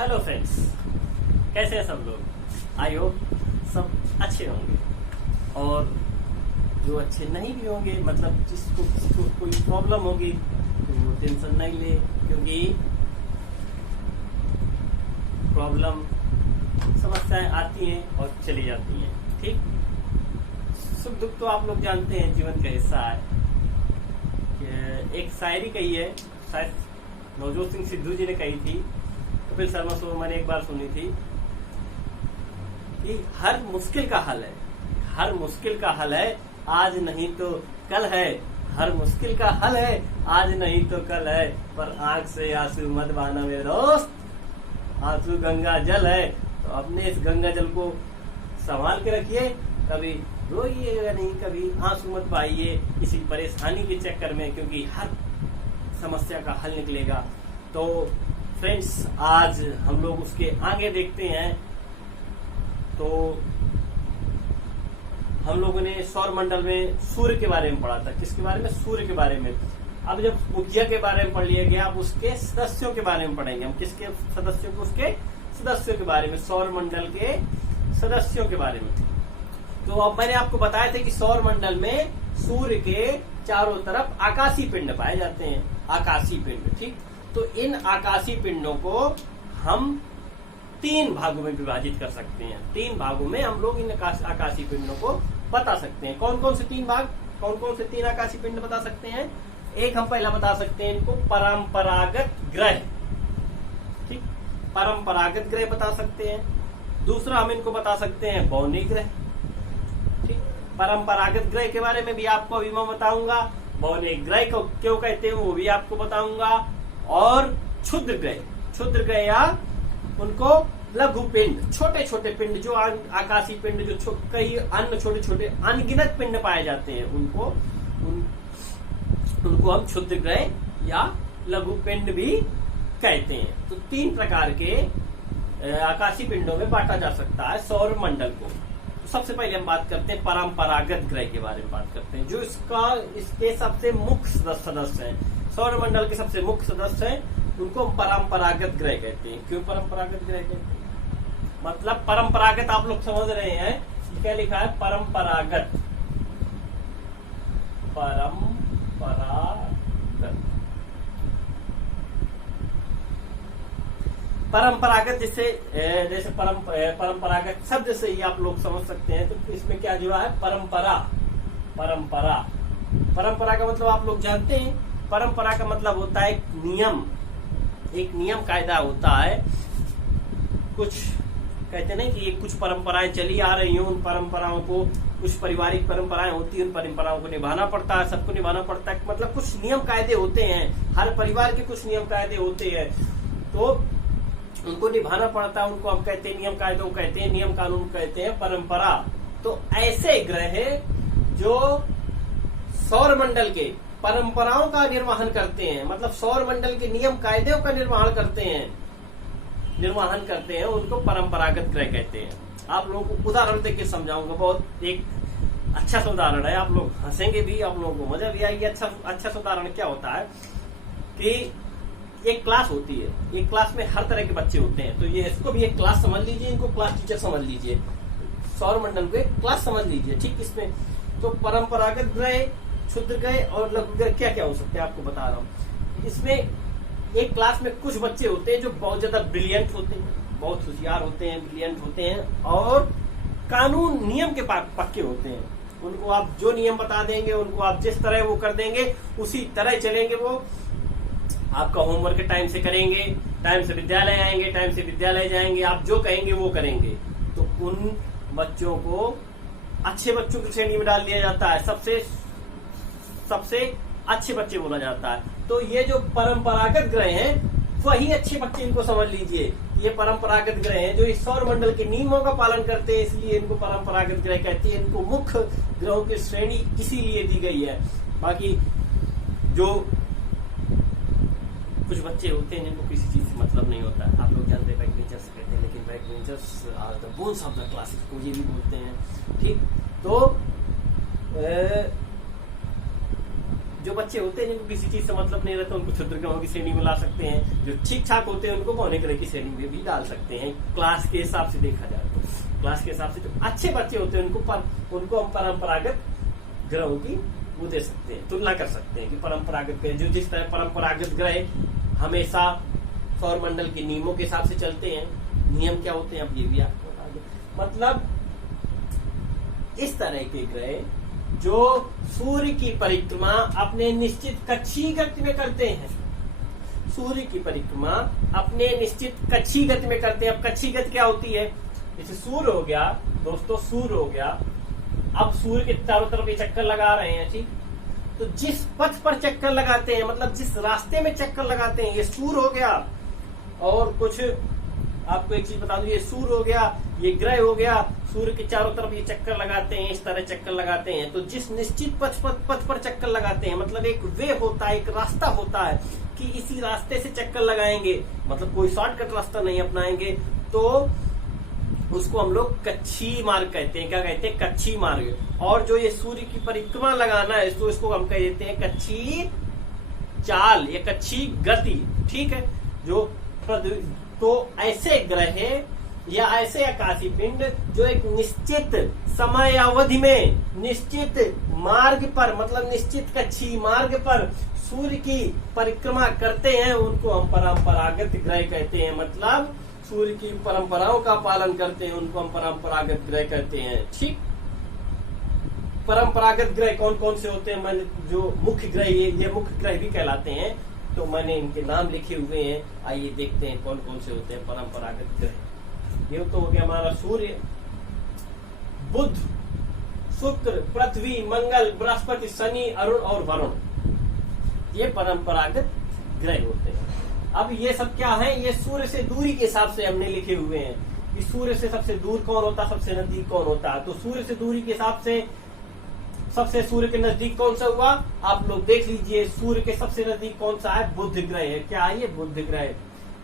Hello friends, कैसे हैं सब लोग। आई होप सब अच्छे होंगे, और जो अच्छे नहीं भी होंगे, मतलब जिसको कोई प्रॉब्लम होगी तो वो टेंशन नहीं ले, क्योंकि प्रॉब्लम समस्याएं आती हैं और चली जाती हैं। ठीक, सुख दुख तो आप लोग जानते हैं, जीवन का हिस्सा है। एक शायरी कही है, शायद नवजोत सिंह सिद्धू जी ने कही थी, कपिल शर्मा शो मैंने एक बार सुनी थी कि हर मुश्किल का हल है, हर मुश्किल का हल है, आज नहीं तो कल है। हर मुश्किल का हल है, आज नहीं तो कल है, पर आंख से आंसू मत बहाना मेरे दोस्त। आंसू गंगा जल है, तो अपने इस गंगा जल को संभाल के रखिए। कभी रोइएगा नहीं, कभी आंसू मत बहाइए किसी परेशानी के चक्कर में, क्योंकि हर समस्या का हल निकलेगा। तो फ्रेंड्स, आज हम लोग उसके आगे देखते हैं। तो हम लोगों ने सौर मंडल में सूर्य के बारे में पढ़ा था। किसके बारे में? सूर्य के बारे में। अब जब ऊर्जा के बारे में पढ़ लिया गया, अब उसके सदस्यों के बारे में पढ़ेंगे हम। किसके सदस्यों को? उसके सदस्यों के बारे में, सौर मंडल के सदस्यों के बारे में। तो अब मैंने आपको बताया था कि सौर मंडल में सूर्य के चारों तरफ आकाशीय पिंड पाए जाते हैं। आकाशीय पिंड, ठीक। तो इन आकाशीय पिंडों को हम 3 भागों में विभाजित कर सकते हैं। 3 भागों में हम लोग इन आकाशीय पिंडों को बता सकते हैं। कौन कौन से 3 भाग, कौन कौन से 3 आकाशीय पिंड बता सकते हैं? एक हम पहला बता सकते हैं इनको परंपरागत ग्रह, ठीक, परंपरागत ग्रह बता सकते हैं। दूसरा हम इनको बता सकते हैं बौने ग्रह, ठीक। परंपरागत ग्रह के बारे में भी आपको अभी मैं बताऊंगा, बौने ग्रह को क्यों कहते हैं वो भी आपको बताऊंगा। और क्षुद्र ग्रह या उनको लघु पिंड, छोटे छोटे पिंड, जो आकाशीय पिंड, जो कई अन्य छोटे छोटे अनगिनत पिंड पाए जाते हैं, उनको हम क्षुद्र ग्रह या लघु पिंड भी कहते हैं। तो 3 प्रकार के आकाशीय पिंडों में बांटा जा सकता है सौर मंडल को। तो सबसे पहले हम बात करते हैं परंपरागत ग्रह के बारे में बात करते हैं, जो इसके सबसे मुख्य सदस्य हैं। सौर मंडल के सबसे मुख्य सदस्य हैं, उनको परंपरागत ग्रह कहते हैं। क्यों परंपरागत ग्रह कहते हैं? मतलब परंपरागत, आप लोग समझ रहे हैं क्या लिखा है? परंपरागत, परंपरागत जैसे परंपरागत शब्द से ही आप लोग समझ सकते हैं। तो इसमें क्या जुड़ा है? परंपरा का मतलब आप लोग जानते हैं। परंपरा का मतलब होता है एक नियम कायदा होता है। कुछ कहते नहीं कि ये कुछ परंपराएं चली आ रही हैं, उन परंपराओं को, कुछ पारिवारिक परंपराएं होती हैं, उन परंपराओं को निभाना पड़ता है, सबको निभाना पड़ता है। मतलब कुछ नियम कायदे होते हैं, हर परिवार के कुछ नियम कायदे होते हैं, तो उनको निभाना पड़ता है। उनको हम कहते हैं नियम कायदों कहते हैं, नियम कानून कहते हैं परंपरा। तो ऐसे ग्रह है जो सौर मंडल के परंपराओं का निर्वहन करते हैं, मतलब सौर मंडल के नियम कायदों का निर्वहन करते हैं, उनको परंपरागत ग्रह कहते हैं। आप लोगों को उदाहरण देके समझाऊंगा, बहुत एक अच्छा सा उदाहरण है। आप लोग हंसेंगे भी, आप लोगों को मजा भी आएगी। अच्छा सा उदाहरण क्या होता है कि एक क्लास होती है, एक क्लास में हर तरह के बच्चे होते हैं। तो ये इसको भी एक क्लास समझ लीजिए, इनको क्लास टीचर समझ लीजिए, सौर मंडल को एक क्लास समझ लीजिए, ठीक। इसमें तो परंपरागत ग्रह, क्षुद्र ग्रह और लघु ग्रह क्या क्या हो सकते हैं आपको बता रहा हूँ। इसमें एक क्लास में कुछ बच्चे होते हैं जो बहुत ज्यादा ब्रिलियंट होते हैं, बहुत होशियार होते हैं, ब्रिलियंट होते हैं, और कानून नियम के पक्के होते हैं। उनको आप जो नियम बता देंगे, उनको आप जिस तरह वो कर देंगे, उसी तरह चलेंगे। वो आपका होमवर्क टाइम से करेंगे, टाइम से विद्यालय आएंगे, टाइम से विद्यालय जाएंगे, आप जो कहेंगे वो करेंगे। तो उन बच्चों को अच्छे बच्चों की श्रेणी में डाल दिया जाता है, सबसे अच्छे बच्चे बोला जाता है। तो ये जो परंपरागत ग्रह हैं, वही अच्छे बच्चे, इनको समझ लीजिए। ये परंपरागत ग्रह हैं जो इस सौर मंडल के नियमों का पालन करते हैं, इसलिए इनको परंपरागत ग्रह कहते हैं। इनको मुख्य ग्रहों की श्रेणी इसीलिए दी गई है। बाकी जो कुछ बच्चे होते हैं जिनको किसी चीज से मतलब नहीं होता, आप लोग जानते हैं बैकबेंचर्स कहते हैं, लेकिन backbenchers are the bones of the classes को ये भी बोलते हैं, ठीक। तो जो बच्चे होते हैं जिनको किसी चीज से मतलब नहीं रहता उनको क्षुद्र ग्रहों की श्रेणी में ला सकते हैं, जो ठीक ठाक होते हैं उनको पौने ग्रह की श्रेणी में भी डाल सकते हैं। क्लास के हिसाब से देखा जाए तो क्लास के हिसाब से जो अच्छे बच्चे होते हैं उनको हम परंपरागत ग्रहों की वो दे सकते हैं, तुलना कर सकते हैं कि परंपरागत ग्रह जो जिस तरह परंपरागत ग्रह हमेशा सौर मंडल के नियमों के हिसाब से चलते हैं। नियम क्या होते हैं अब ये भी आपको बता दें। मतलब इस तरह के ग्रह जो सूर्य की परिक्रमा अपने निश्चित कक्षीय गति में करते हैं, सूर्य की परिक्रमा अपने निश्चित कक्षीय गति में करते हैं। अब कक्षीय गति क्या होती है? जैसे सूर्य हो गया दोस्तों, सूर्य हो गया, अब सूर्य के चारों तरफ ये चक्कर लगा रहे हैं, ठीक। तो जिस पथ पर चक्कर लगाते हैं, मतलब जिस रास्ते में चक्कर लगाते हैं, ये सूर्य हो गया। और कुछ आपको एक चीज बता दूं, ये सूर्य हो गया, ये ग्रह हो गया, सूर्य के चारों तरफ ये चक्कर लगाते हैं, इस तरह चक्कर लगाते हैं। तो जिस निश्चित पथ पर चक्कर लगाते हैं, मतलब एक वे होता है, एक रास्ता होता है कि इसी रास्ते से चक्कर लगाएंगे, मतलब कोई शॉर्टकट रास्ता नहीं अपनाएंगे, तो उसको हम लोग कच्छी मार्ग कहते हैं। क्या कहते हैं? कच्छी मार्ग। और जो ये सूर्य की परिक्रमा लगाना है तो इसको हम कह देते हैं कच्छी चाल या कच्छी गति, ठीक है। जो तो ऐसे ग्रह या ऐसे आकाशीय पिंड जो एक निश्चित समय अवधि में निश्चित मार्ग पर, मतलब निश्चित कच्छी मार्ग पर सूर्य की परिक्रमा करते हैं, उनको हम परंपरागत ग्रह कहते हैं। मतलब सूर्य की परंपराओं का पालन करते हैं, उनको हम परंपरागत ग्रह कहते हैं, ठीक। परंपरागत ग्रह कौन कौन से होते हैं? मैंने जो मुख्य ग्रह, ये मुख्य ग्रह भी कहलाते हैं, तो मैंने इनके नाम लिखे हुए हैं। आइए देखते हैं कौन कौन से होते हैं परंपरागत ग्रह। ये तो हो गया हमारा सूर्य, बुध, शुक्र, पृथ्वी, मंगल, बृहस्पति, शनि, अरुण और वरुण, ये परंपरागत ग्रह होते हैं। अब ये सब क्या है? ये सूर्य से दूरी के हिसाब से हमने लिखे हुए हैं कि सूर्य से सबसे दूर कौन होता है, सबसे नजदीक कौन होता है। तो सूर्य से दूरी के हिसाब से सबसे सूर्य के नजदीक कौन सा हुआ? आप लोग देख लीजिए, सूर्य के सबसे नजदीक कौन सा है? बुध ग्रह है। क्या है ये? बुध ग्रह।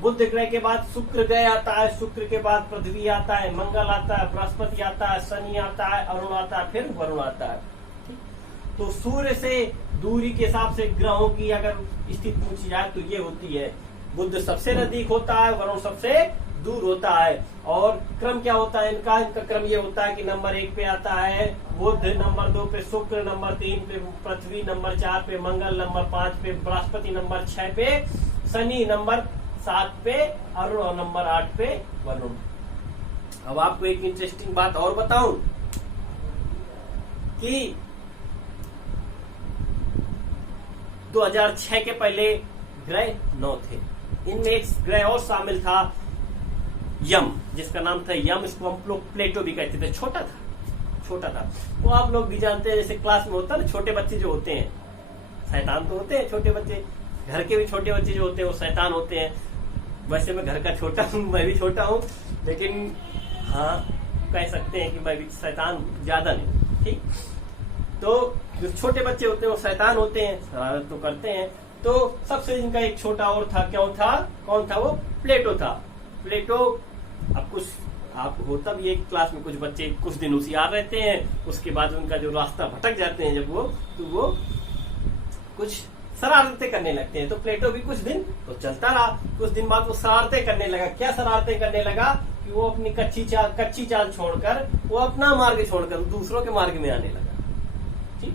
बुध ग्रह के बाद शुक्र ग्रह आता है, शुक्र के बाद पृथ्वी आता है, मंगल आता है, बृहस्पति आता है, शनि आता है, अरुण आता है, फिर वरुण आता है। तो सूर्य से दूरी के हिसाब से ग्रहों की अगर स्थिति पूछी जाए तो ये होती है, बुध सबसे नजदीक होता है, वरुण सबसे दूर होता है। और क्रम क्या होता है इनका? इनका क्रम ये होता है कि नंबर 1 पे आता है बुध, नंबर 2 पे शुक्र, नंबर 3 पे पृथ्वी, नंबर 4 पे मंगल, नंबर 5 पे बृहस्पति, नंबर 6 पे शनि, नंबर 7 पे अरुण और नंबर 8 पे वरुण। अब आपको एक इंटरेस्टिंग बात और बताऊं कि 2006 के पहले ग्रह 9 थे। इनमें एक ग्रह और शामिल था, यम, जिसका नाम था यम। इसको हम लोग प्लेटो भी कहते थे। छोटा था। वो आप लोग भी जानते हैं, जैसे क्लास में होता है ना, छोटे बच्चे जो होते हैं शैतान तो होते हैं। छोटे बच्चे, घर के भी छोटे बच्चे जो होते हैं वो शैतान होते हैं। वैसे मैं घर का छोटा हूँ, मैं भी छोटा हूँ, लेकिन हाँ कह सकते हैं कि मैं भी शैतान ज्यादा नहीं, ठीक। तो जो छोटे बच्चे होते हैं वो शैतान होते हैं, शरारत तो करते हैं। तो सबसे इनका एक छोटा और था, क्यों था? कौन था वो? प्लेटो था। प्लेटो, अब कुछ आप होता भी एक क्लास में कुछ बच्चे कुछ दिन होशियार रहते हैं, उसके बाद उनका जो रास्ता भटक जाते हैं जब वो कुछ शरारतें करने लगते हैं। तो प्लेटो भी कुछ दिन तो चलता रहा, कुछ दिन बाद वो शरारतें करने लगा। क्या शरारतें करने लगा? कि वो अपनी कच्ची चाल छोड़कर, वो अपना मार्ग छोड़कर दूसरों के मार्ग में आने लगा, ठीक।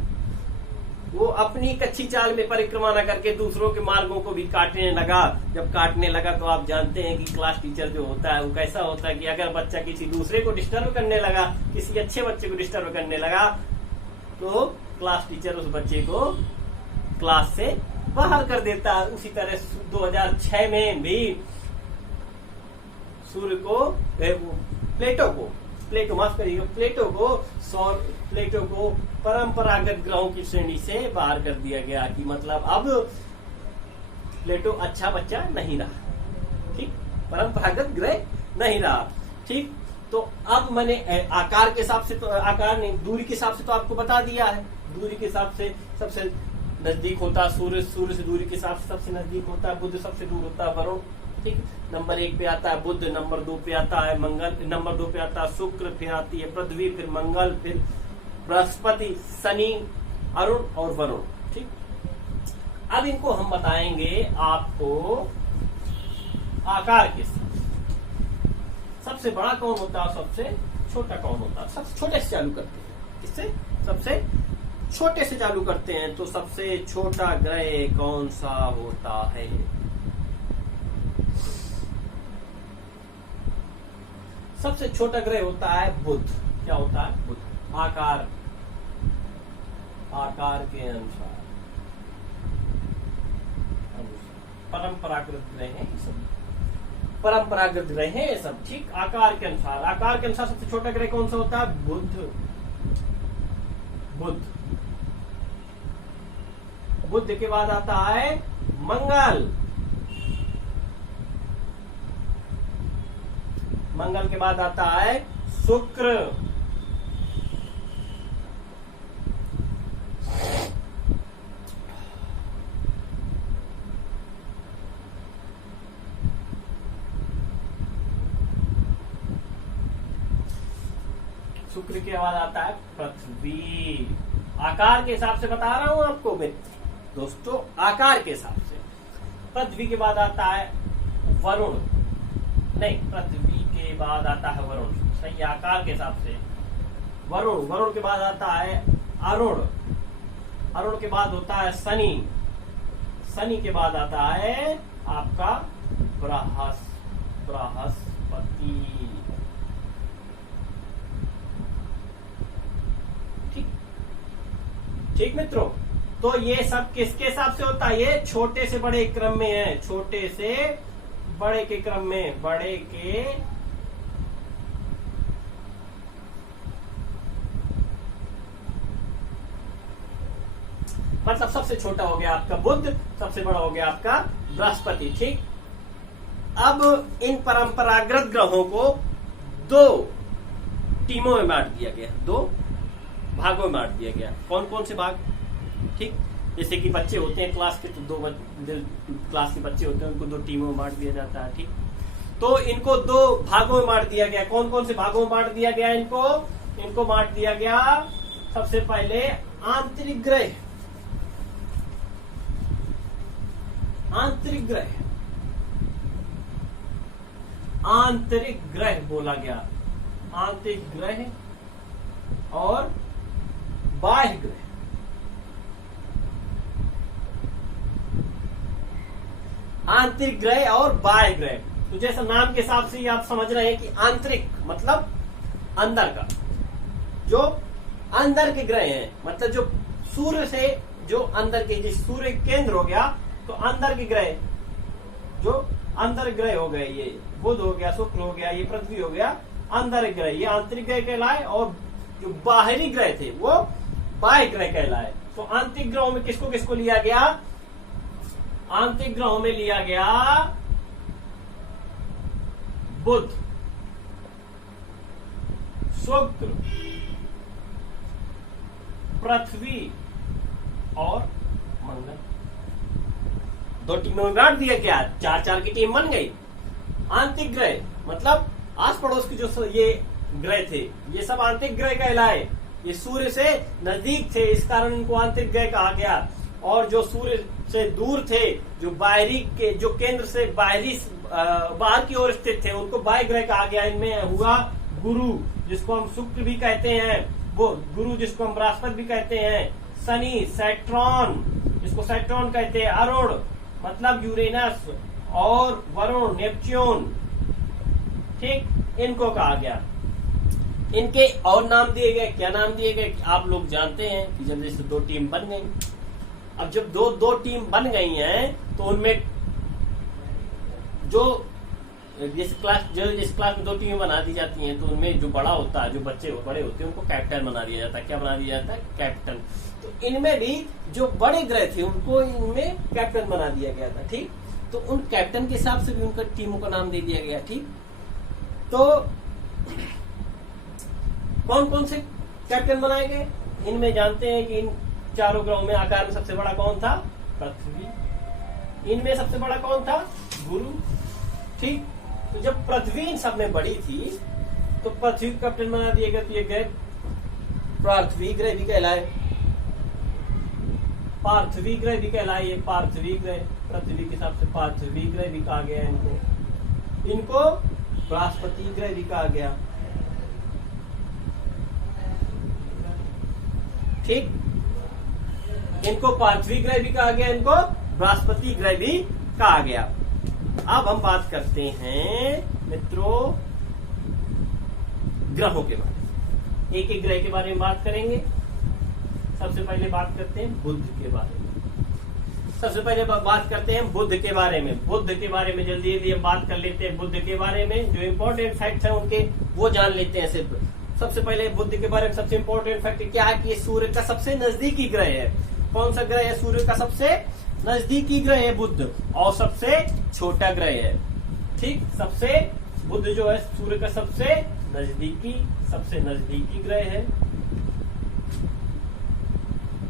वो अपनी कच्ची चाल में परिक्रमा न करके दूसरों के मार्गों को भी काटने लगा। जब काटने लगा तो आप जानते हैं कि क्लास टीचर जो होता है वो कैसा होता है कि अगर बच्चा किसी दूसरे को डिस्टर्ब करने लगा, किसी अच्छे बच्चे को डिस्टर्ब करने लगा, तो क्लास टीचर उस बच्चे को क्लास से बाहर कर देता है। उसी तरह 2006 में भी सूर्य को, प्लेटो को परंपरागत ग्रहों की श्रेणी से बाहर कर दिया गया कि मतलब अब प्लेटो अच्छा बच्चा नहीं रहा, ठीक। परंपरागत ग्रह नहीं रहा, ठीक। तो अब मैंने आकार के हिसाब से, तो आकार नहीं, दूरी के हिसाब से तो आपको बता दिया है। दूरी के हिसाब से सबसे नजदीक होता है सूर्य से दूरी के हिसाब से सबसे नजदीक होता है बुध, सबसे दूर होता है वरुण, ठीक। नंबर 1 पे आता है बुध, नंबर 2 पे आता है मंगल, नंबर 2 पे आता है शुक्र, फिर आती है पृथ्वी, फिर मंगल, फिर बृहस्पति, शनि, अरुण और वरुण, ठीक। अब इनको हम बताएंगे आपको आकार के साथ। सबसे बड़ा कौन होता है, सबसे छोटा कौन होता है। सबसे छोटे से चालू करते हैं, किससे? सबसे छोटे से चालू करते हैं। तो सबसे छोटा ग्रह कौन सा होता है? सबसे छोटा ग्रह होता है बुध। क्या होता है? बुध। आकार के अनुसार परंपरागत ग्रह है ये सब, परंपरागत ग्रह है ये सब, ठीक। आकार के अनुसार सबसे छोटा ग्रह कौन सा होता है? बुध। बुध के बाद आता है मंगल। मंगल के बाद आता है शुक्र। शुक्र के बाद आता है पृथ्वी। आकार के हिसाब से बता रहा हूं आपको दोस्तों, आकार के हिसाब से। पृथ्वी के बाद आता है वरुण, नहीं, पृथ्वी के बाद आता है वरुण, सही। आकार के हिसाब से वरुण के बाद आता है अरुण के बाद होता है शनि के बाद आता है आपका बृहस्पति। ठीक मित्रों, तो ये सब किसके हिसाब से होता है? ये छोटे से बड़े क्रम में है, छोटे से बड़े के क्रम में, बड़े के मतलब सबसे छोटा हो गया आपका बुध, सबसे बड़ा हो गया आपका बृहस्पति, ठीक। अब इन परंपरागत ग्रहों को दो टीमों में बांट दिया गया, दो भागों में बांट दिया गया। कौन कौन से भाग? ठीक, जैसे कि बच्चे होते हैं क्लास के, तो क्लास के बच्चे होते हैं, उनको दो टीमों में बांट दिया जाता है, ठीक। तो इनको दो भागों में बांट दिया गया। कौन कौन से भागों में बांट दिया गया? इनको बांट दिया गया सबसे पहले आंतरिक ग्रह। आंतरिक ग्रह बोला गया, आंतरिक ग्रह और बाह्य ग्रह। आंतरिक ग्रह और बाह्य ग्रह, तो जैसा नाम के हिसाब से आप समझ रहे हैं कि आंतरिक मतलब अंदर का, जो अंदर के ग्रह हैं, मतलब जो सूर्य से जो अंदर के, जिस सूर्य केंद्र हो गया, तो अंदर के ग्रह, जो अंदर ग्रह हो गए, ये बुध हो गया, शुक्र हो गया, ये पृथ्वी हो गया, अंदर ग्रह, ये आंतरिक ग्रह कहलाए। और जो बाहरी ग्रह थे वो बाह्य ग्रह कहलाए। तो आंतरिक ग्रहों में किसको किसको लिया गया? आंतरिक ग्रहों में लिया गया बुध, शुक्र, पृथ्वी और मंगल। दो टीमों में बांट दिया गया, 4-4 की टीम बन गई। आंतरिक ग्रह मतलब आस पड़ोस की जो ये ग्रह थे, ये सब आंतरिक ग्रह कहलाए। ये सूर्य से नजदीक थे, इस कारण इनको आंतरिक ग्रह कहा गया। और जो सूर्य से दूर थे, जो बाहरी के, जो केंद्र से बाहर की ओर स्थित थे, उनको बाह्य ग्रह कहा गया। इनमें हुआ गुरु, जिसको हम शुक्र भी कहते हैं, वो गुरु जिसको हम बृहस्पति भी कहते हैं, शनि, सैटर्न जिसको सैटर्न कहते हैं, अरुण मतलब यूरेनस, और वरुण नेपच्यून, ठीक, इनको कहा गया। इनके और नाम दिए गए। क्या नाम दिए गए आप लोग जानते हैं कि जब जैसे दो टीम बन गई, अब जब दो टीम बन गई हैं, तो उनमें जो जिस क्लास में दो टीमें बना दी जाती हैं, तो उनमें जो बड़ा होता है, जो बच्चे बड़े होते हैं, उनको कैप्टन बना दिया जाता है। क्या बना दिया जाता है? कैप्टन। तो इनमें भी जो बड़े ग्रह थे, उनको इनमें कैप्टन बना दिया गया था, ठीक। तो उन कैप्टन के हिसाब से भी उनका टीमों का नाम दे दिया गया, ठीक। तो कौन कौन से कैप्टन बनाए गए? इनमें जानते हैं कि इन चारों ग्रहों में आकार में सबसे बड़ा कौन था? पृथ्वी। इनमें सबसे बड़ा कौन था? गुरु, ठीक। तो जब पृथ्वी इन सब में बड़ी थी, तो पृथ्वी को कैप्टन बना दिया गया। तो ये ग्रह पृथ्वी ग्रह भी कहलाए, पार्थिवी ग्रह भी कहलाए, ये पार्थिवी ग्रह, पृथ्वी के हिसाब से पार्थिवी ग्रह भी कहा गया इनको बृहस्पति ग्रह भी कहा गया। ठीक, इनको पार्थिवी ग्रह भी कहा गया, इनको बृहस्पति ग्रह भी कहा गया। अब हम बात करते हैं मित्रों ग्रहों के बारे में, एक एक ग्रह के बारे में बात करेंगे। सबसे पहले बात करते हैं बुध के बारे में। सबसे पहले बात करते हैं बुध के बारे में। बुध के बारे में जल्दी जल्दी हम बात कर लेते हैं। बुध के बारे में जो इंपॉर्टेंट फैक्ट है उनके वो जान लेते हैं सिर्फ। सबसे पहले बुध के बारे में सबसे इंपॉर्टेंट फैक्ट क्या है कि ये सूर्य का सबसे नजदीकी ग्रह है। कौन सा ग्रह है? सूर्य का सबसे नजदीकी ग्रह है बुध, और सबसे छोटा ग्रह है। ठीक, सबसे बुध जो है सूर्य का सबसे नजदीकी ग्रह है।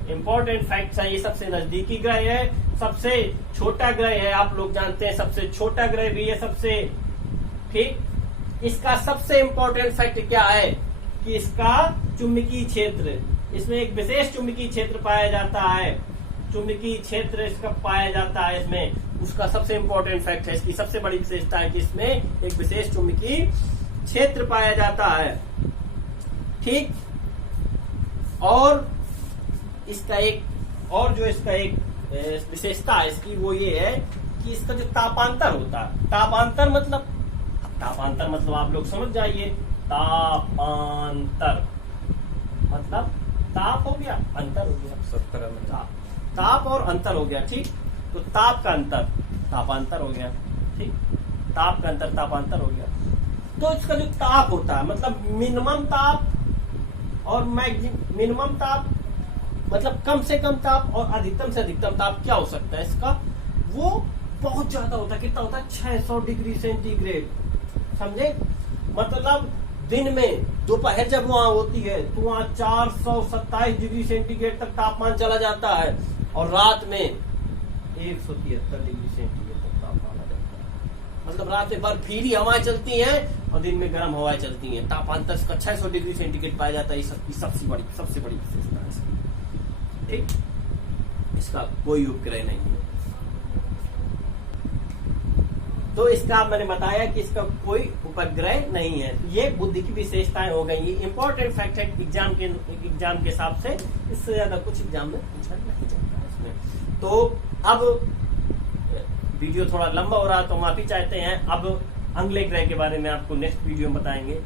इंपॉर्टेंट फैक्ट्स है, ये सबसे नजदीकी ग्रह है, सबसे छोटा ग्रह है। आप लोग जानते हैं सबसे छोटा ग्रह भी है सबसे। ठीक, इसका सबसे इंपॉर्टेंट फैक्ट क्या है कि इसका चुंबकीय क्षेत्र, इसमें एक विशेष चुंबकीय क्षेत्र पाया जाता है। चुंबकीय क्षेत्र इसका पाया जाता है इसमें, उसका सबसे इंपॉर्टेंट फैक्ट है। इसकी सबसे बड़ी विशेषता है कि इसमें एक विशेष चुंबकीय क्षेत्र पाया जाता है। ठीक, और इसका एक विशेषता है इसकी, वो ये है कि इसका जो तापांतर होता है, तापांतर मतलब आप लोग समझ जाइए, तापांतर मतलब ताप हो गया, अंतर हो गया, ताप और अंतर हो गया। ठीक, तो ताप का अंतर तापांतर हो गया। ठीक, ताप का अंतर तापांतर हो गया। तो इसका जो ताप होता है मतलब मिनिमम ताप और मिनिमम ताप मतलब कम से कम ताप और अधिकतम से अधिकतम ताप क्या हो सकता है इसका, वो बहुत ज्यादा होता है। कितना होता है? 600 डिग्री सेंटीग्रेड। समझे? मतलब दिन में दोपहर जब वहां होती है तो वहां 427 डिग्री सेंटीग्रेड तक तापमान चला जाता है, और रात में 173 डिग्री सेंटीग्रेड तक तापमान आ जाता है। मतलब रात में बर्फीली हवाएं चलती हैं और दिन में गर्म हवाएं चलती हैं। तापांतर का 600 डिग्री सेंटीग्रेड पाया जाता है। ये सबसे बड़ी विशेषता है। ठीक, इसका कोई उपग्रह नहीं है। तो इसका मैंने बताया कि इसका कोई उपग्रह नहीं है। ये बुध की विशेषताएं हो गई। ये इंपॉर्टेंट फैक्ट है एग्जाम के हिसाब से, इससे ज्यादा कुछ एग्जाम में पूछा नहीं जाता है इसमें। तो अब वीडियो थोड़ा लंबा हो रहा है तो माफी चाहते हैं। अब अगले ग्रह के बारे में आपको नेक्स्ट वीडियो में बताएंगे।